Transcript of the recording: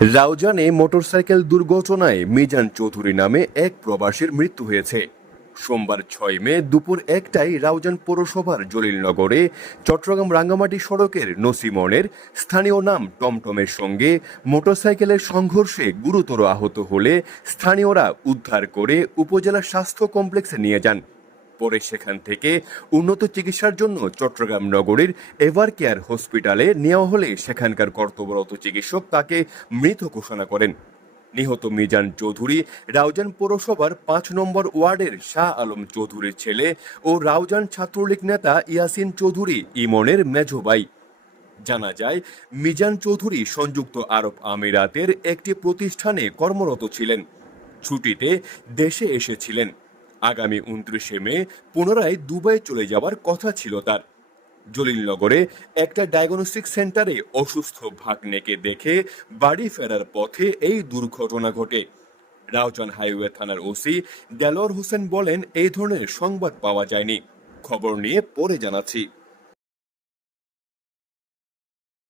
রাউজানে motorcycle দুর্ঘটনায় মিজান চৌধুরী নামে এক প্রবাসীর মৃত্যু হয়েছে। সোমবার ছয় মে দুপুর একটায় রাউজান পৌরসভার জলিলনগরে চট্টগ্রাম রাঙ্গামাটি সড়কের নসিমনের স্থানীয় নাম টমটমের সঙ্গে মোটরসাইকেলের সংঘর্ষে গুরুতর আহত হলে স্থানীয়রা উদ্ধার করে উপজেলা স্বাস্থ্য কমপ্লেক্সে নিয়ে যান। পরে সেখান থেকে উন্নত চিকিৎসার জন্য চট্টগ্রাম নগরীর এভার কেয়ার হসপিটালে নেওয়া হলে সেখানকার কর্তব্যরত চিকিৎসক তাকে মৃত ঘোষণা করেন। নিহত মিজান চৌধুরী রাউজান পৌরসভার পাঁচ নম্বর ওয়ার্ডের শাহ আলম চৌধুরীর ছেলে ও রাউজান ছাত্রলীগ নেতা ইয়াসিন চৌধুরী ইমনের মেজো ভাই। জানা যায়, মিজান চৌধুরী সংযুক্ত আরব আমিরাতের একটি প্রতিষ্ঠানে কর্মরত ছিলেন। ছুটিতে দেশে এসেছিলেন। আগামী উনত্রিশে মে পুনরায় দুবাই চলে যাওয়ার কথা ছিল তার। জলিলনগরে একটা ডায়াগনস্টিক সেন্টারে অসুস্থ ভাগ্নেকে দেখে বাড়ি ফেরার পথে এই দুর্ঘটনা ঘটে। রাউজান হাইওয়ে থানার ওসি দেলোয়ার হোসেন বলেন এই ধরনের সংবাদ পাওয়া যায়নি। খবর নিয়ে পরে জানাচ্ছি।